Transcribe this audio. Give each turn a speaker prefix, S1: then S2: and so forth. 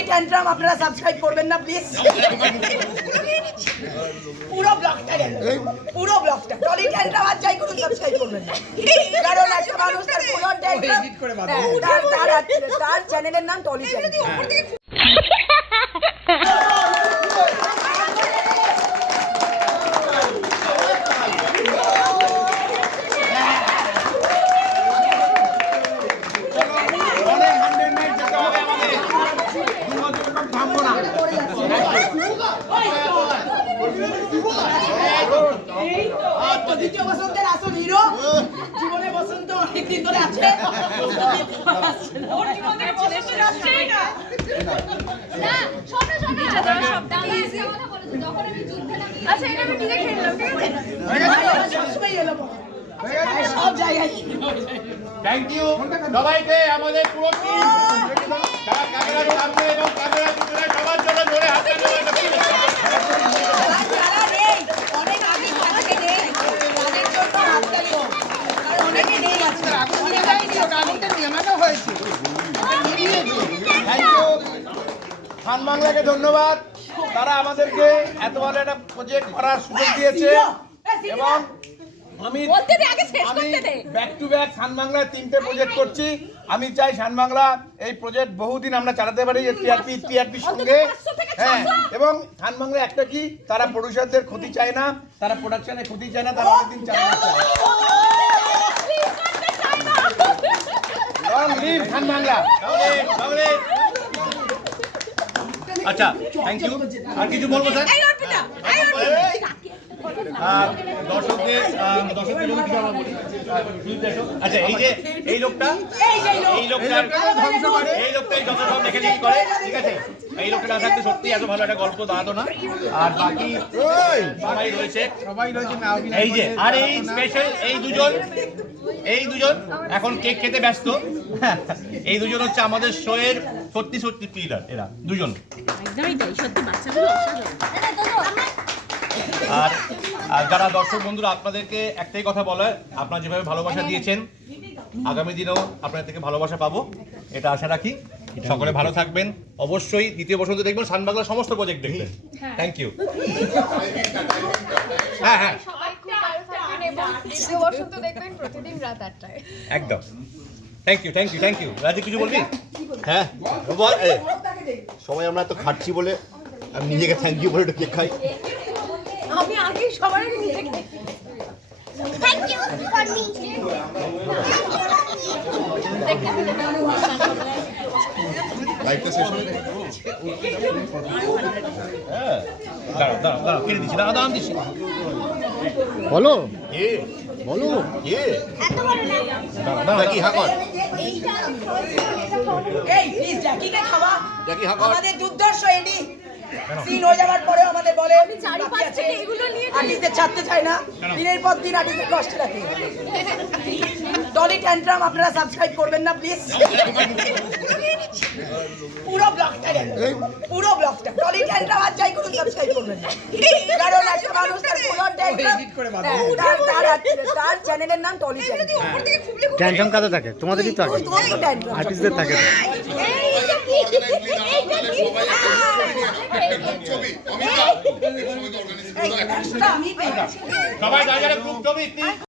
S1: Trolley tantrum আপনারা subscribe করবেন না প্লিজ পুরো ব্লগটা গেল। পুরো ব্লগটা। টলি ট্যান্ট্রাম আর যাই করুন সাবস্ক্রাইব করবেন না। কারণ একটা মানুষ তার পুরো ট্যান্ট্রাম তার তার তার চ্যানেলের নাম টলি ট্যান্ট্রাম তো দ্বিতীয় বসন্তের আসল হিরো। জীবনে বসন্ত অনেকদিন ধরে আছে। ওর জীবনে বসন্ত যাচ্ছেই না।
S2: না শোনো শোনো। ইজি যখন আমি যুদ্ধে নামি আচ্ছা এটা আমি ডিরেক্ট খেললাম ঠিক আছে?
S1: সবসময় এলো সব জায়গায়
S3: থ্যাংক ইউ সবাইকে আমাদের পুরো টিম যারা ক্যামেরার সামনে এবং ক্যামেরার পিছনে সবার জন্য জোরে হাত খান বাংলাকে ধন্যবাদ। তারা আমাদেরকে এত ভালো একটা প্রজেক্ট করার সুযোগ দিয়েছে। এবং আমি আমি ব্যাক টু ব্যাক খান বাংলায় তিনটে প্রজেক্ট করছি। আমি চাই খান বাংলা এই প্রজেক্ট বহুদিন আমরা চালাতে পারি টিআরপি টিআরপির সঙ্গে। হ্যাঁ এবং খান বাংলা একটা কি? তারা প্রডিউসারদের ক্ষতি চায় না তারা প্রোডাকশনে ক্ষতি চায় না তারা অনেকদিন চালাতে চায় লং লিভ খান বাংলা।
S4: আচ্ছা থ্যাংক ইউ আর কিছু বলব স্যার? দর্শকদের দর্শকদের কিছু আমরা বলি। আচ্ছা এই যে এই লোকটা এই লোকটা এই লোকটাই যত সব লেখালেখি করে। ঠিক আছে? এই লোকটা না থাকতে সত্যি এত ভালো একটা গল্প দাঁড়াতো না। আর বাকি সবাই রয়েছে।
S3: সবাই রয়েছে
S4: এই যে আর এই স্পেশাল এই দুজন এই দুজন এখন কেক খেতে ব্যস্ত। এই দুজন হচ্ছে আমাদের শোয়ের সত্যি সত্যি পিলার এরা দুজন।
S2: একদমই তাই সত্যি বাচ্চাগুলো অসাধারণ।
S4: আর আর যারা দর্শক বন্ধুরা আপনাদেরকে একটাই কথা বলার আপনারা যেভাবে ভালোবাসা দিয়েছেন আগামী দিনেও আপনাদের থেকে ভালোবাসা পাবো এটা আশা রাখি। সকলে ভালো থাকবেন। অবশ্যই দ্বিতীয় বসন্ত দেখবেন সানবাংলার সমস্ত প্রজেক্ট দেখবেন। থ্যাংক ইউ হ্যাঁ হ্যাঁ।
S2: সবাই খুব ভালো থাকবেন এবং দ্বিতীয় বসন্ত দেখবেন প্রতিদিন রাত আটটায়।
S4: একদম। Thank you thank you thank you রাজি কিছু বলবি?
S5: হ্যাঁ। বল এ, সবাই আমরা এত খাটছি বলে আমি নিজেকে থ্যাংক ইউ বলে একটু কেক খাই।
S2: আমি আগে সবার আগে নিজেকে থ্যাংক ইউ ফর মি
S5: লাইভটা শেষ হয়ে
S4: হ্যাঁ দাঁড়াও দাঁড়াও দাঁড়াও কেটে দিচ্ছি দাঁড়াও দাঁড়াও দিচ্ছি।
S5: বলো।
S4: এ
S5: বলো। জ্যাকি হাকর
S1: এই প্লিজ জ্যাকিকে খাওয়া।
S5: জ্যাকি হাকর
S1: আমাদের দুর্দর্শ এডি। সিন হয়ে যাওয়ার পরেও আমাদের বলে। আর্টিস্টদের ছাড়তে চায় না। দিনের পর দিন আর্টিস্টদের কষ্ট রাখে টলি ট্যান্ট্রাম আপনারা সাবস্ক্রাইব করবেন না প্লিজ পুরো ব্লগটা পুরো ব্লগটা। টলি ট্যান্ট্রাম আর যাই করুন সাবস্ক্রাইব করবেন না। কারণ একটা মানুষ তার পুরো ট্যান্ট্রাম তার চ্যানেলের নাম টলি ট্যান্ট্রাম।
S6: ট্যান্ট্রাম কাতে থাকে? তোমাদেরই তো আগে আর্টিস্টদের থাকে।
S4: ছবি